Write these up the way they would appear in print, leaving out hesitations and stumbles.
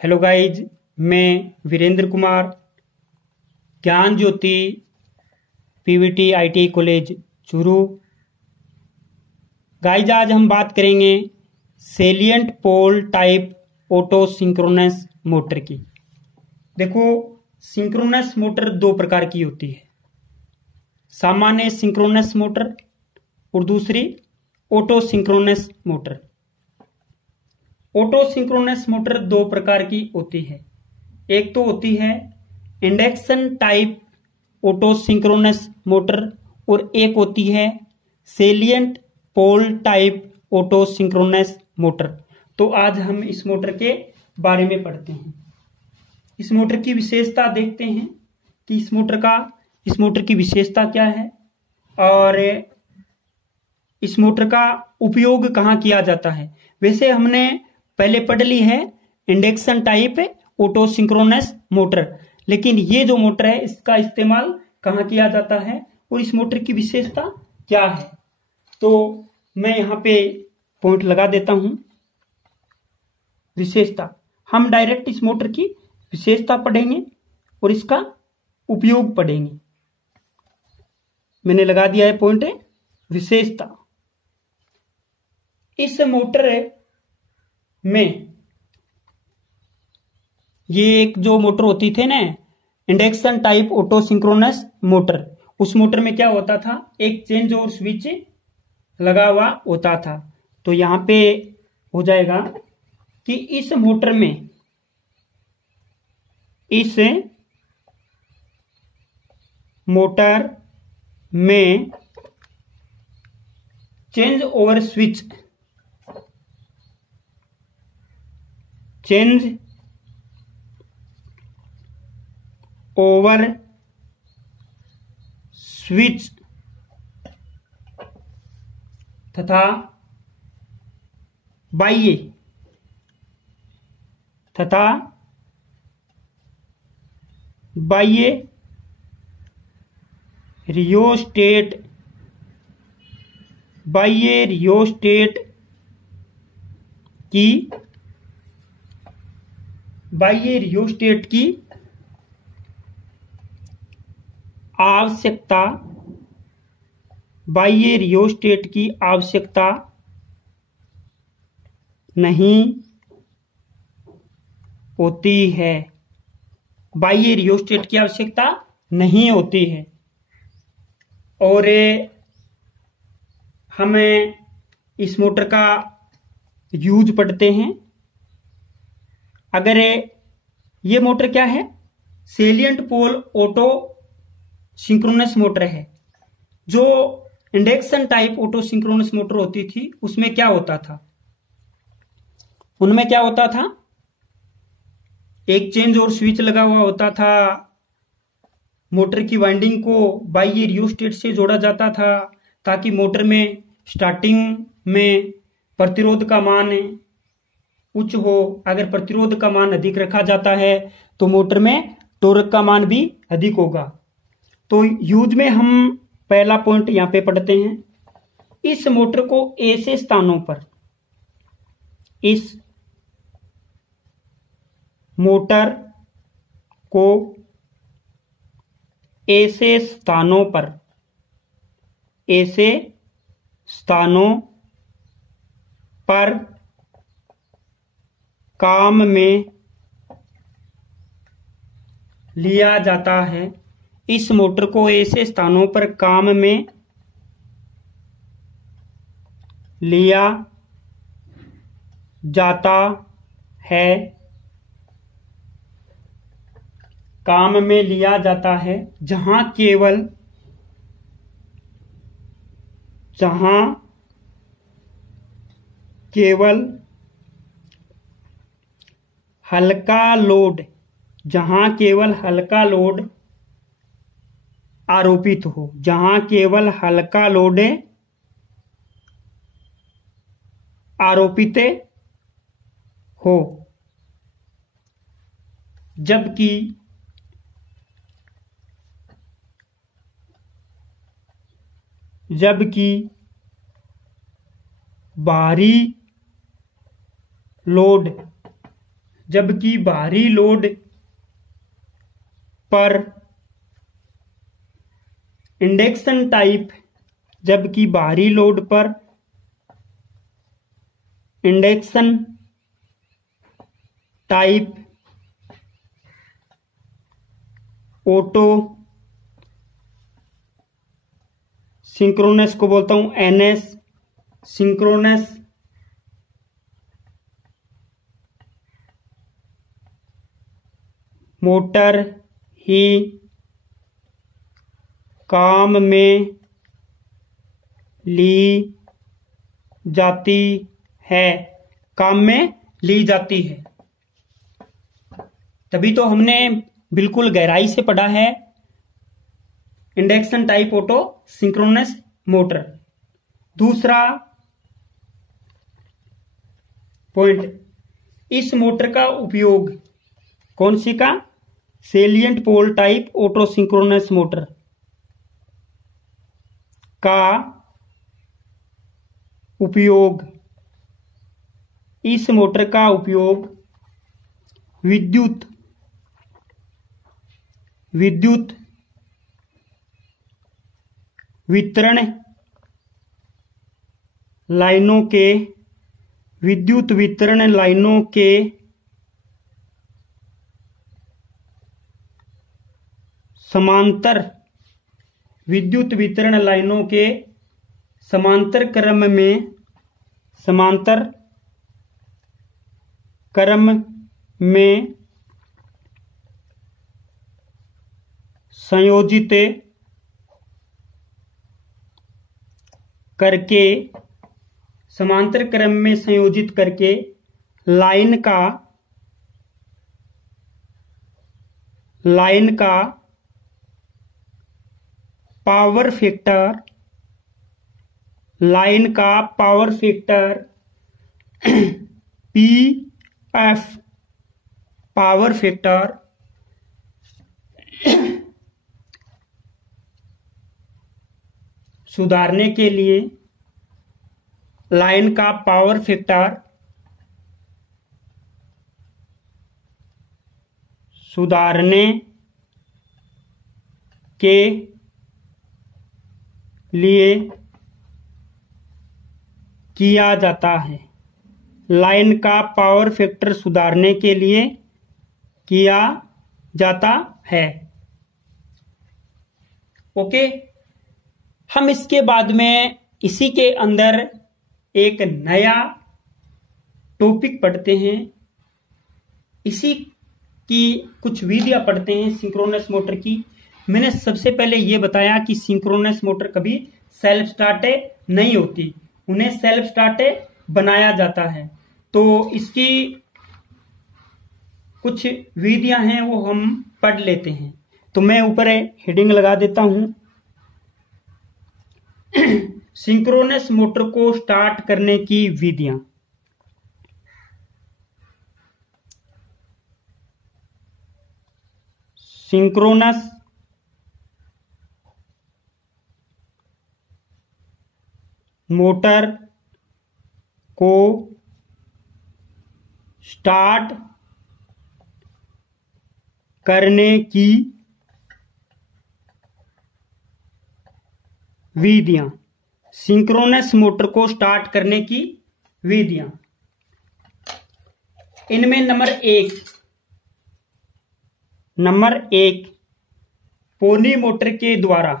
Hello guys, मैं Virendra Kumar, Gyan Jyoti PVT ITI college Churu. Guys आज हम बात करेंगे salient pole type auto synchronous motor की। देखो, सिंक्रोनस मोटर दो प्रकार की होती है, सामान्य सिंक्रोनस मोटर और दूसरी auto synchronous motor. Auto synchronous motor दो प्रकार की होती है। एक तो होती है induction type auto synchronous motor और एक होती है salient pole type auto synchronous motor. तो आज हम इस मोटर के बारे में पढ़ते हैं। इस मोटर की विशेषता देखते हैं कि इस मोटर की विशेषता क्या है और इस मोटर का उपयोग कहाँ किया जाता है। वैसे हमने पहले पढ़ ली है induction type auto synchronous motor, लेकिन ये जो मोटर है इसका इस्तेमाल कहाँ किया जाता है और इस मोटर की विशेषता क्या है। तो मैं यहाँ पे पॉइंट लगा देता हूं। विशेषता, हम डायरेक्ट इस मोटर की विशेषता पढ़ेंगे और इसका उपयोग पढ़ेंगे। मैंने लगा दिया है पॉइंट विशेषता। इस मोटर में ये एक जो मोटर होती थी ना, induction type auto synchronous motor, उस मोटर में क्या होता था, एक चेंज और स्विच लगा हुआ होता था। तो यहां पे हो जाएगा कि इस मोटर में चेंज ओवर स्विच तथा बाह्य रियोस्टेट की आवश्यकता नहीं होती है। बाह्य रियोस्टेट की आवश्यकता नहीं होती है। और हमें इस मोटर का यूज पढ़ते हैं। अगर ये मोटर क्या है, सेलिएंट पोल ऑटो सिंक्रोनस मोटर है। जो induction type auto synchronous motor होती थी उसमें क्या होता था, उनमें क्या होता था, एक चेंज और स्विच लगा हुआ होता था। मोटर की वाइंडिंग को बाह्य रियोस्टेट से जोड़ा जाता था ताकि मोटर में स्टार्टिंग में प्रतिरोध का मान उच्च हो। अगर प्रतिरोध का मान अधिक रखा जाता है तो मोटर में टॉर्क का मान भी अधिक होगा। तो यूज में हम पहला पॉइंट यहां पे पढ़ते हैं। इस मोटर को ऐसे स्थानों पर ऐसे स्थानों पर काम में लिया जाता है। इस मोटर को ऐसे स्थानों पर काम में लिया जाता है जहां केवल हल्का लोड आरोपित हो, जबकि बाहरी लोड जबकि भारी लोड पर इंडक्शन टाइप, जबकि भारी लोड पर इंडक्शन टाइप ऑटो सिंक्रोनस को बोलता हूं एनएस, सिंक्रोनस मोटर ही काम में ली जाती है, काम में ली जाती है। तभी तो हमने बिल्कुल गहराई से पढ़ा है induction type auto synchronous motor. दूसरा पॉइंट, इस मोटर का उपयोग, कौन सी का? Salient pole type auto synchronous motor का उपयोग, इस मोटर का उपयोग विद्युत वितरण लाइनों के समांतर, विद्युत वितरण लाइनों के समांतर क्रम में संयोजित करके, समांतर क्रम में संयोजित करके लाइन का power factor PF power factor सुधारने के लिए, लाइन का पावर फैक्टर सुधारने के लिए किया जाता है, लाइन का पावर फैक्टर सुधारने के लिए किया जाता है। ओके, हम इसके बाद में इसी के अंदर एक नया टॉपिक पढ़ते हैं, इसी की कुछ विधियां पढ़ते हैं सिंक्रोनस मोटर की। मैंने सबसे पहले यह बताया कि सिंक्रोनस मोटर कभी सेल्फ स्टार्ट नहीं होती, उन्हें सेल्फ स्टार्ट बनाया जाता है। तो इसकी कुछ विधियां हैं वो हम पढ़ लेते हैं। तो मैं ऊपर हेडिंग लगा देता हूं, सिंक्रोनस मोटर को स्टार्ट करने की विधियां। सिंक्रोनस मोटर को स्टार्ट करने की विधियां, सिंक्रोनस मोटर को स्टार्ट करने की विधियां। इनमें नंबर एक पोनी मोटर के द्वारा,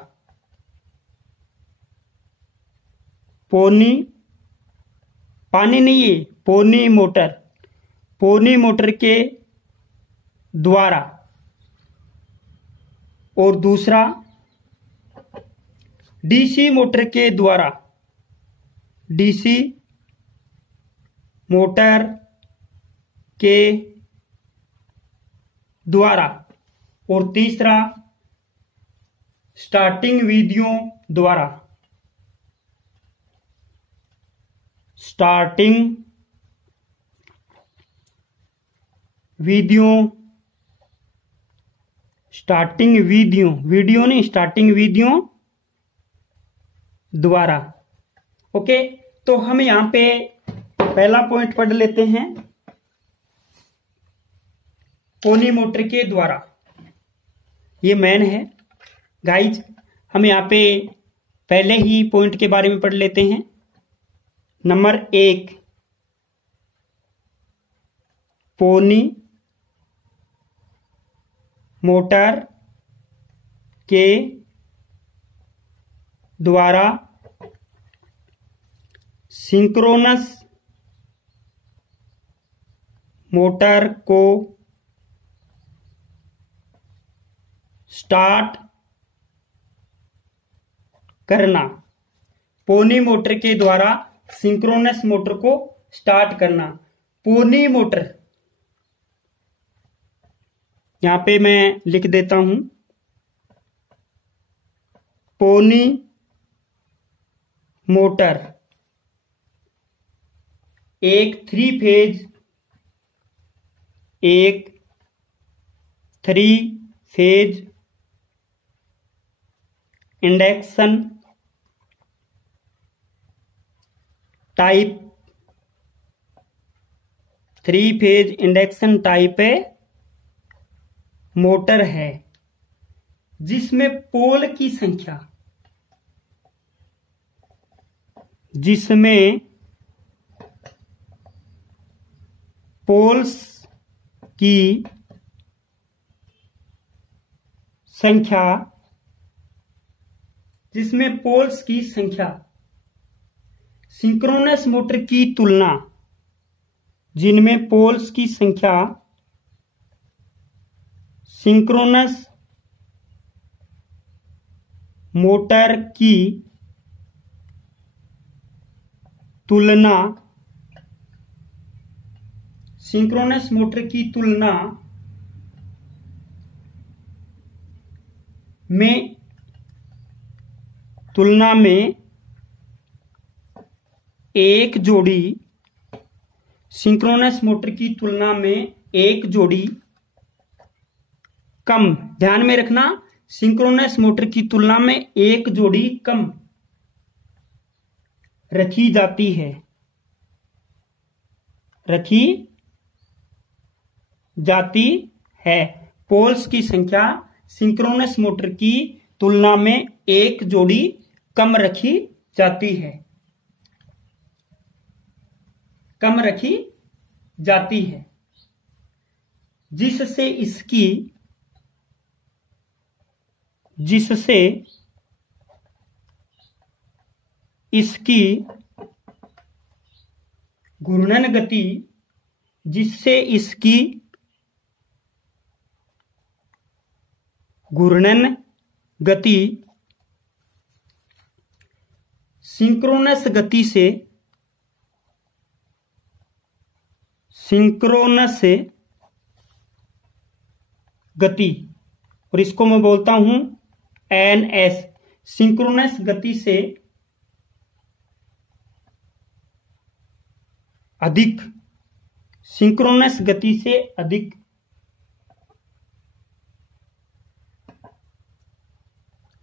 पानी नहीं है, पोनी मोटर के द्वारा। और दूसरा डीसी मोटर के द्वारा, डीसी मोटर के द्वारा। और तीसरा स्टार्टिंग विधियों द्वारा, स्टार्टिंग विधियों द्वारा। ओके, तो हम यहां पे पहला पॉइंट पढ़ लेते हैं, पोनी मोटर के द्वारा, ये मैन है गाइज। हम यहाँ पे पहले ही पॉइंट के बारे में पढ़ लेते हैं। नंबर 1, पोनी मोटर के द्वारा सिंक्रोनस मोटर को स्टार्ट करना। पोनी मोटर के द्वारा सिंक्रोनस मोटर को स्टार्ट करना। पोनी मोटर, यहां पे मैं लिख देता हूं, पोनी मोटर एक 3 phase induction type 3 phase induction type motor है, जिसमें पोल की संख्या, जिसमें पोल्स की संख्या, जिसमें पोल्स की संख्या सिंक्रोनस मोटर की तुलना, जिनमें पोल्स की संख्या सिंक्रोनस मोटर की तुलना, सिंक्रोनस मोटर की तुलना में एक जोड़ी, सिंक्रोनस मोटर की तुलना में एक जोड़ी कम, ध्यान में रखना, सिंक्रोनस मोटर की तुलना में एक जोड़ी कम रखी जाती है, रखी जाती है। पोल्स की संख्या सिंक्रोनस मोटर की तुलना में एक जोड़ी कम रखी जाती है, कम रखी जाती है, जिससे इसकी घूर्णन गति, जिससे इसकी घूर्णन गति सिंक्रोनस गति, और इसको मैं बोलता हूं NS, सिंक्रोनस गति से अधिक, सिंक्रोनस गति से अधिक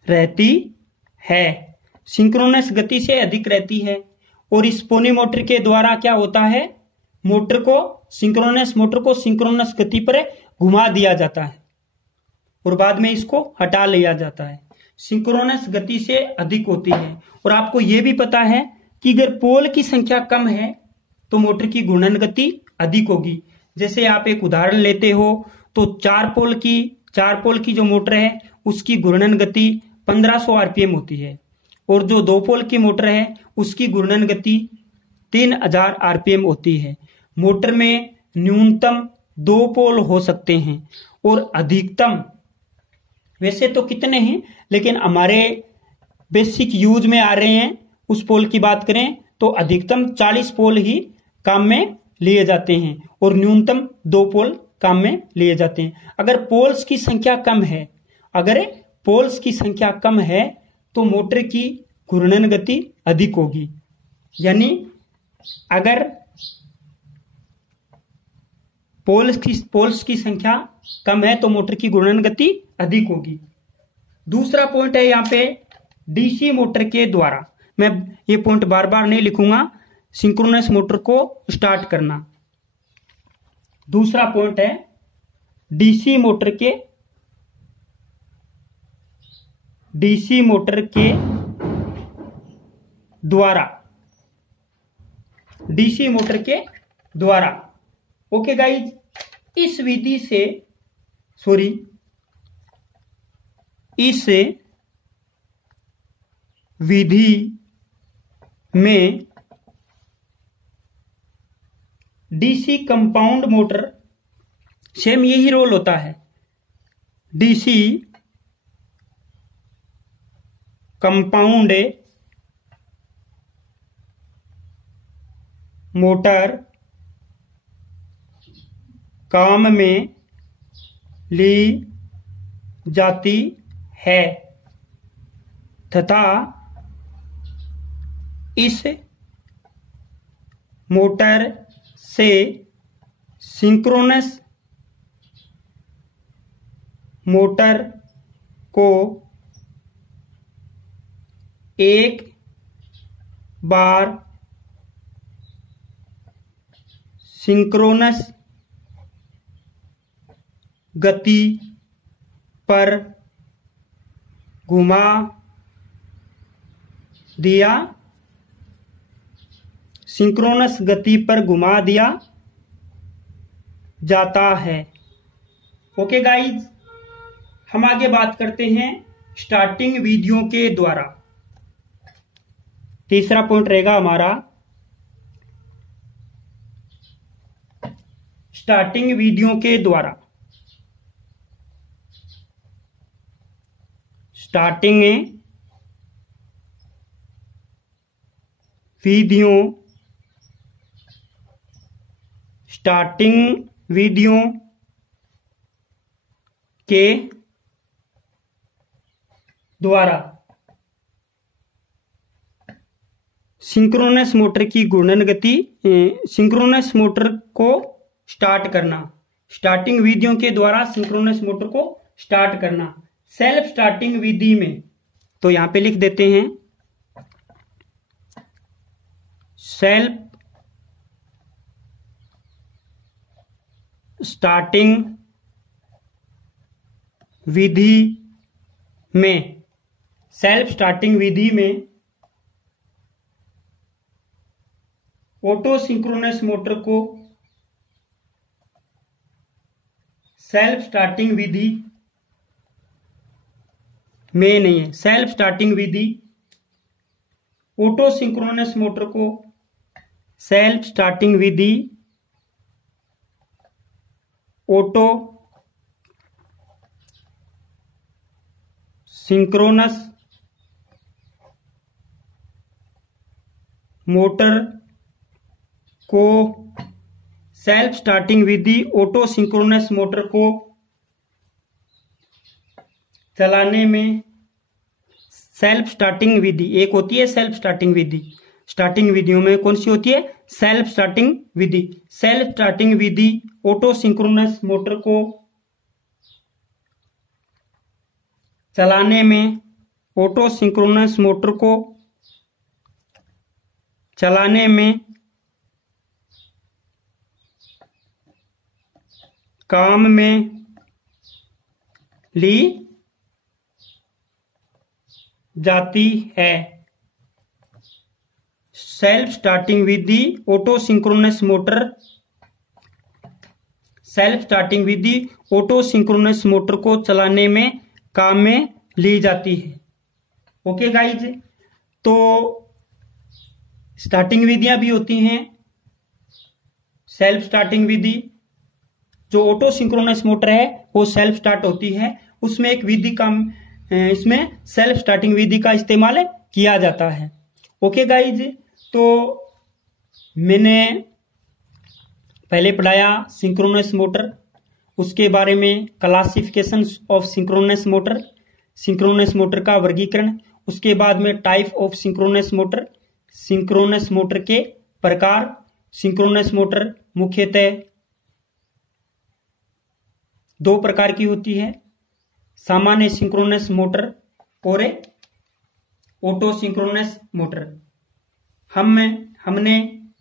रहती है, सिंक्रोनस गति से अधिक रहती है। और इस पोनी मोटर के द्वारा क्या होता है, मोटर को, सिंक्रोनस मोटर को सिंक्रोनस गति पर घुमा दिया जाता है और बाद में इसको हटा लिया जाता है, सिंक्रोनस गति से अधिक होती है। और आपको यह भी पता है कि अगर पोल की संख्या कम है तो मोटर की घूर्णन गति अधिक होगी। जैसे आप एक उदाहरण लेते हो तो 4 पोल की जो मोटर है उसकी घूर्णन गति 1500 आरपीएम होती है, और जो 2 पोल की मोटर है उसकी घूर्णन गति 3000 आरपीएम होती है। मोटर में न्यूनतम 2 पोल हो सकते हैं और अधिकतम, वैसे तो कितने हैं लेकिन हमारे बेसिक यूज में आ रहे हैं, उस पोल की बात करें तो अधिकतम 40 पोल ही काम में लिए जाते हैं और न्यूनतम 2 पोल काम में लिए जाते हैं। अगर पोल्स की संख्या कम है तो मोटर की घूर्णन गति अधिक होगी, यानी अगर पोल्स की संख्या कम है तो मोटर की घूर्णन गति अधिक होगी। दूसरा पॉइंट है यहाँ पे डीसी मोटर के द्वारा, मैं ये पॉइंट बार बार नहीं लिखूंगा, सिंक्रोनस मोटर को स्टार्ट करना। दूसरा पॉइंट है डीसी मोटर के द्वारा ओके गाइज, इस विधि में डीसी कंपाउंड मोटर, सेम यही रोल होता है। डीसी कंपाउंड मोटर काम में ली जाती है तथा इस मोटर से सिंक्रोनस मोटर को एक बार सिंक्रोनस गति पर घुमा दिया जाता है। ओके गाइज, हम आगे बात करते हैं स्टार्टिंग विधियों के द्वारा। तीसरा पॉइंट रहेगा हमारा स्टार्टिंग विधियों के द्वारा। स्टार्टिंग विधियों के द्वारा सिंक्रोनस मोटर की घूर्णन गति, सिंक्रोनस मोटर को स्टार्ट करना। स्टार्टिंग विधियों के द्वारा सिंक्रोनस मोटर को स्टार्ट करना। सेल्फ स्टार्टिंग विधि में तो यहां पे लिख देते हैं सेल्फ स्टार्टिंग विधि में, सेल्फ स्टार्टिंग विधि में ऑटो सिंक्रोनस मोटर को सेल्फ स्टार्टिंग विधि में नहीं है, सेल्फ स्टार्टिंग विधि ऑटो सिंक्रोनस मोटर को सेल्फ स्टार्टिंग विधि ऑटो सिंक्रोनस मोटर को सेल्फ स्टार्टिंग विधि ऑटो सिंक्रोनस मोटर को चलाने में सेल्फ स्टार्टिंग विधि एक होती है। सेल्फ स्टार्टिंग विधि स्टार्टिंग विधियों में कौन सी होती है? सेल्फ स्टार्टिंग विधि। सेल्फ स्टार्टिंग विधि ऑटो सिंक्रोनस मोटर को चलाने में, ऑटो सिंक्रोनस मोटर को चलाने में काम में ली जाती है। सेल्फ स्टार्टिंग विधि auto synchronous motor, self starting विधि ऑटो सिंक्रोनस मोटर को चलाने में काम में ली जाती है। ओके गाइज, तो स्टार्टिंग विधियां भी होती हैं। सेल्फ स्टार्टिंग विधि जो ऑटो सिंक्रोनस मोटर है वो सेल्फ स्टार्ट होती है, उसमें एक विधि का इसमें सेल्फ स्टार्टिंग विधि का इस्तेमाल किया जाता है। ओके गाइज, तो मैंने पहले पढ़ाया सिंक्रोनस मोटर, उसके बारे में classification of synchronous motor, synchronous motor का वर्गीकरण, उसके बाद में type of synchronous motor, synchronous motor के प्रकार। सिंक्रोनस मोटर मुख्यतः दो प्रकार की होती है, सामान्य सिंक्रोनस मोटर और ऑटो सिंक्रोनस मोटर। हमने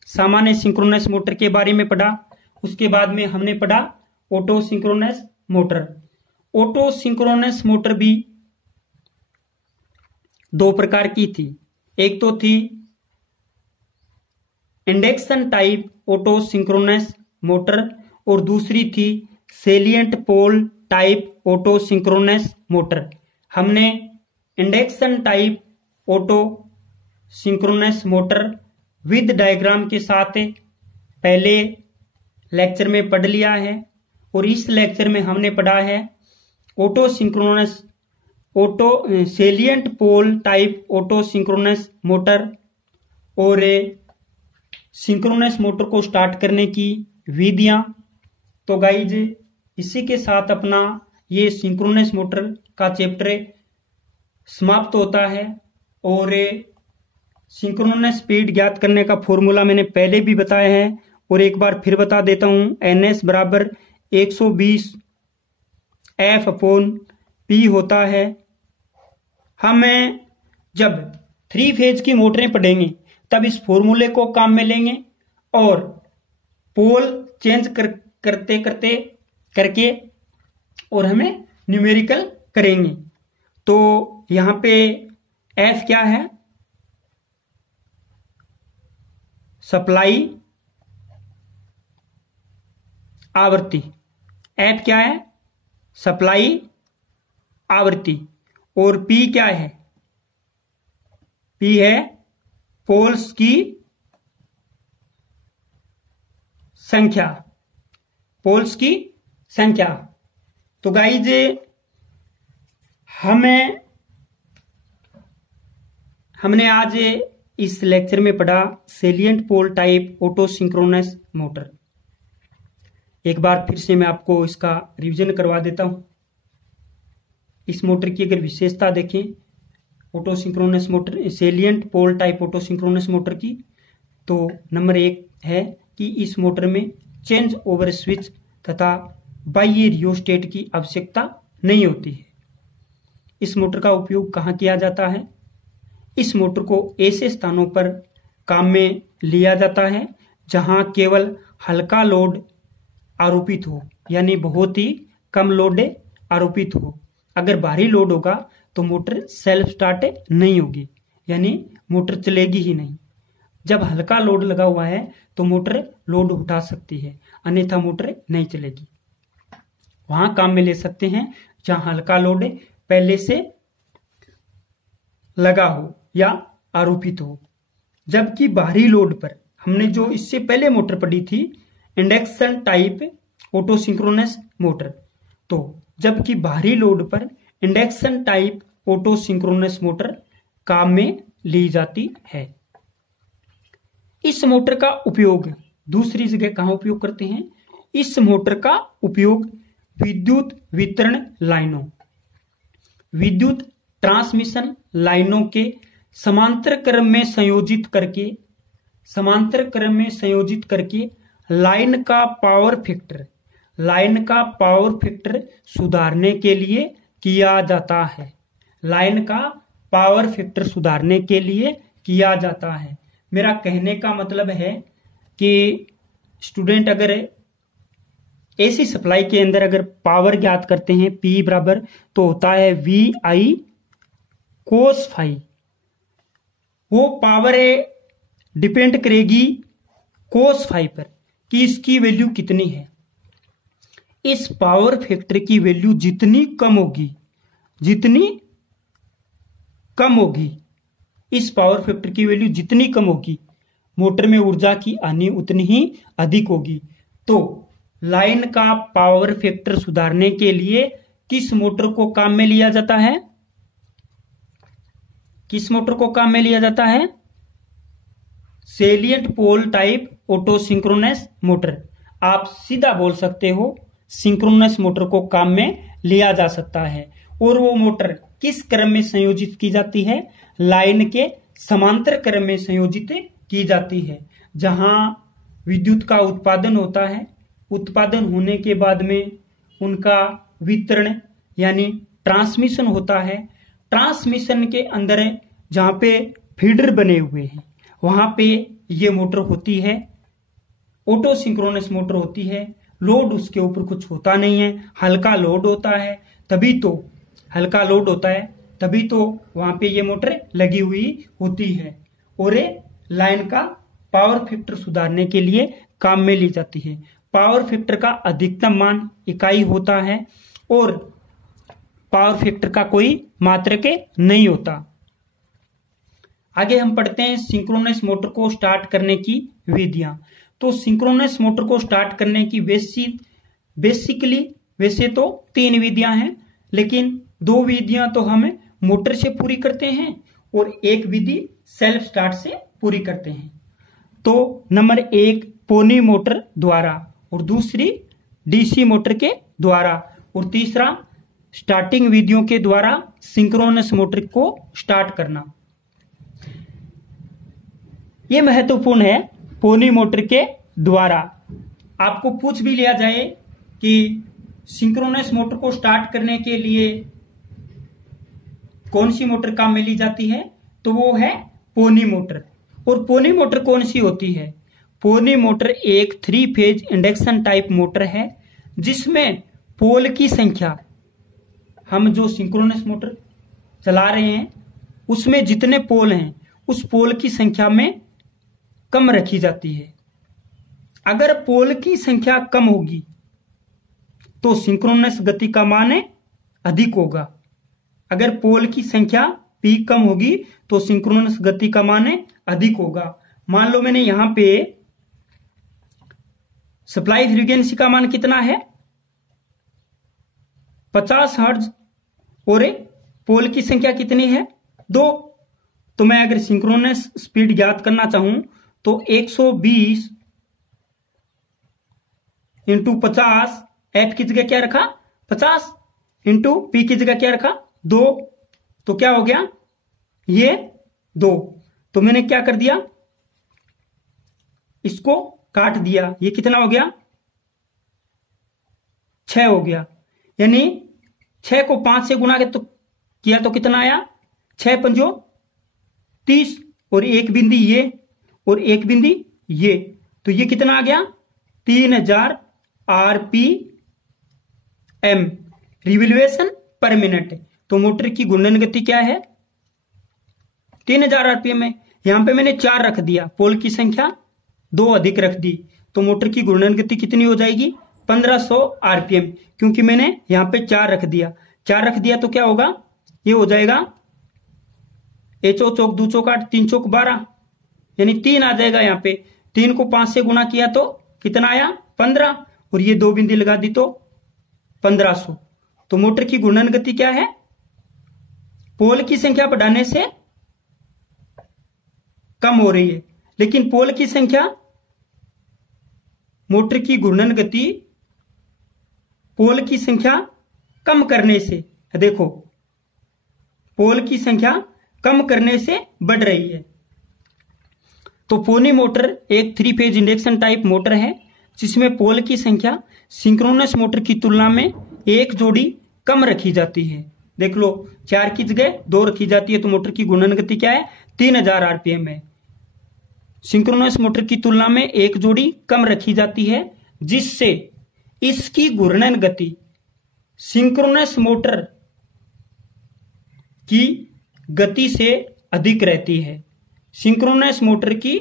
सामान्य सिंक्रोनस मोटर के बारे में पढ़ा, उसके बाद में हमने पढ़ा auto synchronous motor. Auto synchronous motor भी दो प्रकार की थी। एक तो थी induction type auto synchronous motor और दूसरी थी salient pole type auto synchronous motor. हमने induction type auto synchronous motor with diagram के साथ पहले लेक्चर में पढ़ लिया है और इस लेक्चर में हमने पढ़ा है auto synchronous auto salient pole type auto synchronous motor और सिंक्रोनस मोटर को स्टार्ट करने की विधियां। तो गाइज इसी के साथ अपना ये सिंक्रोनस मोटर का चैप्टर समाप्त होता है। और सिंक्रोनस स्पीड ज्ञात करने का फॉर्मूला मैंने पहले भी बताया है और एक बार फिर बता देता हूं। NS बराबर 120 F/P होता है। हमें जब 3 फेज की मोटरें पढ़ेंगे तब इस फॉर्मूले को काम में लेंगे और पोल चेंज करके और हमें न्यूमेरिकल करेंगे। तो यहां पे F क्या है? सप्लाई आवृत्ति। F क्या है? सप्लाई आवृत्ति। और P क्या है? P है पोल्स की संख्या। पोल्स की संख्या। तो गाइज हमने आज इस लेक्चर में पढ़ा salient pole type auto synchronous motor. एक बार फिर से मैं आपको इसका रिवीजन करवा देता हूं। इस मोटर की अगर विशेषता देखें auto synchronous motor salient pole type auto synchronous motor की, तो नंबर 1 है कि इस मोटर में चेंज ओवर स्विच तथा बाह्य रियोस्टेट की आवश्यकता नहीं होती है। इस मोटर का उपयोग कहाँ किया जाता है? इस मोटर को ऐसे स्थानों पर काम में लिया जाता है जहां केवल हल्का लोड आरोपित हो, यानी बहुत ही कम लोड आरोपित हो। अगर भारी लोड होगा तो मोटर सेल्फ स्टार्ट नहीं होगी, यानी मोटर चलेगी ही नहीं। जब हल्का लोड लगा हुआ है तो मोटर लोड उठा सकती है, अन्यथा मोटर नहीं चलेगी। वहां काम में ले सकते हैं जहां हल्का लोड पहले से लगा हो या आरोपित हो। जबकि भारी लोड पर हमने जो इससे पहले मोटर पढ़ी थी induction type auto synchronous motor, तो जबकि भारी लोड पर induction type auto synchronous motor काम में ली जाती है। इस मोटर का उपयोग दूसरी जगह कहां उपयोग करते हैं? इस मोटर का उपयोग विद्युत वितरण लाइनों, विद्युत ट्रांसमिशन लाइनों के समांतर क्रम में संयोजित करके लाइन का पावर फैक्टर सुधारने के लिए किया जाता है। लाइन का पावर फैक्टर सुधारने के लिए किया जाता है। मेरा कहने का मतलब है कि स्टूडेंट अगर एसी सप्लाई के अंदर अगर पावर ज्ञात करते हैं P बराबर तो होता है VI cos phi। वो पावर डिपेंड करेगी cos phi पर कि इसकी वैल्यू कितनी है। इस पावर फैक्टर की वैल्यू जितनी कम होगी, इस पावर फैक्टर की वैल्यू जितनी कम होगी, मोटर में ऊर्जा की हानि उतनी ही अधिक होगी। तो लाइन का पावर फैक्टर सुधारने के लिए किस मोटर को काम में लिया जाता है? किस मोटर को काम में लिया जाता है? Salient pole type auto synchronous motor. आप सीधा बोल सकते हो सिंक्रोनस मोटर को काम में लिया जा सकता है। और वो मोटर किस क्रम में संयोजित की जाती है? लाइन के समांतर क्रम में संयोजित की जाती है, जहां विद्युत का उत्पादन होता है। उत्पादन होने के बाद में उनका वितरण यानी ट्रांसमिशन होता है। ट्रांसमिशन के अंदर जहां पे फीडर बने हुए हैं वहां पे ये मोटर होती है, ऑटो सिंक्रोनस मोटर होती है। लोड उसके ऊपर कुछ होता नहीं है, हल्का लोड होता है, तभी तो वहां पे ये मोटर लगी हुई होती है और ये लाइन का पावर फैक्टर सुधारने के लिए काम में ली जाती है। पावर फैक्टर का अधिकतम मान इकाई होता है और पावर फैक्टर का कोई मात्रक नहीं होता। आगे हम पढ़ते हैं सिंक्रोनस मोटर को स्टार्ट करने की विधियां। तो सिंक्रोनस मोटर को स्टार्ट करने की बेसिकली वैसे तो 3 विधियां हैं, लेकिन 2 विधियां तो हम मोटर से पूरी करते हैं और एक विधि सेल्फ स्टार्ट से पूरी करते हैं। तो नंबर 1 पोनी मोटर द्वारा और दूसरी डीसी मोटर के द्वारा और तीसरा स्टार्टिंग विधियों के द्वारा सिंक्रोनस मोटर को स्टार्ट करना। यह महत्वपूर्ण है। पोनी मोटर के द्वारा आपको पूछ भी लिया जाए कि सिंक्रोनस मोटर को स्टार्ट करने के लिए कौन सी मोटर काम में ली जाती है, तो वो है पोनी मोटर। और पोनी मोटर कौन सी होती है? पोनी मोटर एक 3 फेज इंडक्शन टाइप मोटर है जिसमें पोल की संख्या, हम जो सिंक्रोनस मोटर चला रहे हैं उसमें जितने पोल हैं उस पोल की संख्या में कम रखी जाती है। अगर पोल की संख्या कम होगी तो सिंक्रोनस गति का मान अधिक होगा। अगर पोल की संख्या P कम होगी तो सिंक्रोनस गति का मान अधिक होगा। मान लो मैंने यहां पे सप्लाई फ्रीक्वेंसी का मान कितना है 50 हर्ट्ज और पोल की संख्या कितनी है 2। तो मैं अगर सिंक्रोनस स्पीड ज्ञात करना चाहूं तो 120 इंटू 50, एफ की जगह क्या रखा 50 इंटू पी की जगह क्या रखा 2, तो क्या हो गया ये 2। तो मैंने क्या कर दिया, इसको काट दिया, ये कितना हो गया 6 हो गया। यानी 6 को 5 से गुणा किया तो कितना आया 6 पंजो 30 और एक बिंदी ये और एक बिंदी ये, तो ये कितना आ गया 3000 RPM रिवोल्यूशन पर मिनट। तो मोटर की घूर्णन गति क्या है 3000 RPM है। यहां पे मैंने 4 रख दिया, पोल की संख्या 2 अधिक रख दी, तो मोटर की घूर्णन गति कितनी हो जाएगी 1500 RPM। क्योंकि मैंने यहां पे 4 रख दिया तो क्या होगा, ये हो जाएगा 1 चौक 2 चौक 8 3 चौक 12, यानी 3 आ जाएगा। यहाँ पे 3 को 5 से गुणा किया तो कितना आया 15 और ये 2 बिंदी लगा दी तो 1500। तो मोटर की घूर्णन गति क्या है, पोल की संख्या बढ़ाने से कम हो रही है, लेकिन पोल की संख्या, मोटर की घूर्णन गति पोल की संख्या कम करने से, देखो पोल की संख्या कम करने से बढ़ रही है। तो पोनी मोटर एक 3 फेज इंडक्शन टाइप मोटर है जिसमें पोल की संख्या सिंक्रोनस मोटर की तुलना में 1 जोड़ी कम रखी जाती है। देख लो 4 की जगह 2 रखी जाती है, तो मोटर की घूर्णन गति क्या है 3000 RPM है। सिंक्रोनस मोटर की तुलना में 1 जोड़ी कम रखी जाती है जिससे इसकी घूर्णन गति सिंक्रोनस मोटर की गति से अधिक रहती है, सिंक्रोनस मोटर की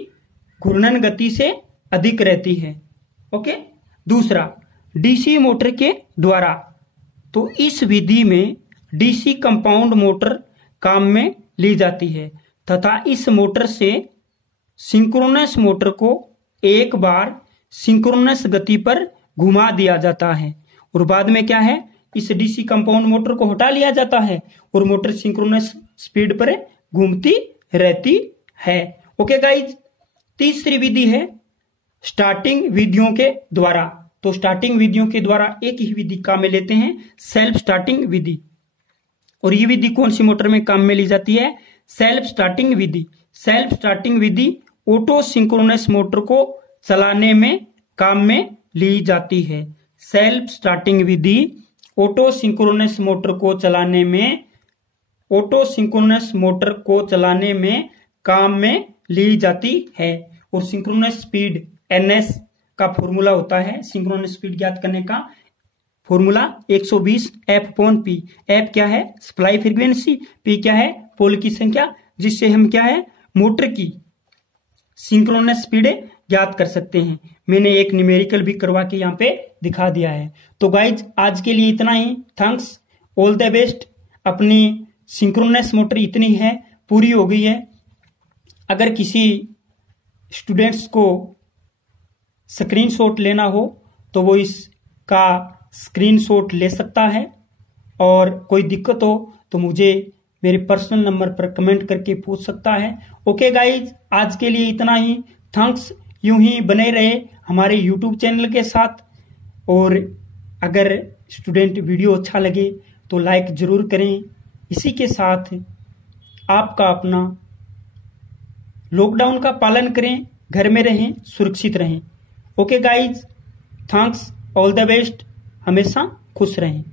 घूर्णन गति से अधिक रहती है। ओके। दूसरा डीसी मोटर के द्वारा, तो इस विधि में डीसी कंपाउंड मोटर काम में ली जाती है तथा इस मोटर से सिंक्रोनस मोटर को एक बार सिंक्रोनस गति पर घुमा दिया जाता है और बाद में क्या है, इस डीसी कंपाउंड मोटर को हटा लिया जाता है और मोटर सिंक्रोनस स्पीड पर घूमती रहती है। Okay guys. तीसरी विधि है स्टार्टिंग विधियों के द्वारा। तो स्टार्टिंग विधियों के द्वारा एक ही विधि काम में लेते हैं, सेल्फ स्टार्टिंग विधि। और ये विधि कौन सी मोटर में काम में ली जाती है, सेल्फ स्टार्टिंग विधि। सेल्फ स्टार्टिंग विधि ऑटो सिंक्रोनस मोटर को चलाने में काम में ली जाती है। सेल्फ स्टार्टिंग विधि ऑटो सिंक्रोनस मोटर को चलाने में काम में ली जाती है और सिंक्रोनस स्पीड NS का फॉर्मूला होता है सिंक्रोनस स्पीड ज्ञात करने का फॉर्मूला 120 F/P। F क्या है? सप्लाई फ्रीक्वेंसी, P क्या है? पोल की संख्या, जिससे हम क्या है मोटर की सिंक्रोनस स्पीड ज्ञात कर सकते हैं। मैंने एक न्यूमेरिकल भी करवा के यहाँ पे दिखा दिया है। तो गाइज आज के लिए इतना ही। Thanks, all the best. अपनी सिंक्रोनस मोटर इतनी है, पूरी हो गई है। अगर किसी स्टूडेंट्स को स्क्रीनशॉट लेना हो तो वो इसका स्क्रीनशॉट ले सकता है, और कोई दिक्कत हो तो मुझे मेरे पर्सनल नंबर पर कमेंट करके पूछ सकता है। ओके गाइज, आज के लिए इतना ही। थैंक्स। यूं ही बने रहे हमारे यूट्यूब चैनल के साथ, और अगर स्टूडेंट वीडियो अच्छा लगे तो लाइक जरूर करें। इसी के साथ आपका अपना लॉकडाउन का पालन करें, घर में रहें, सुरक्षित रहें। Okay guys, thanks, all the best. हमेशा खुश रहें।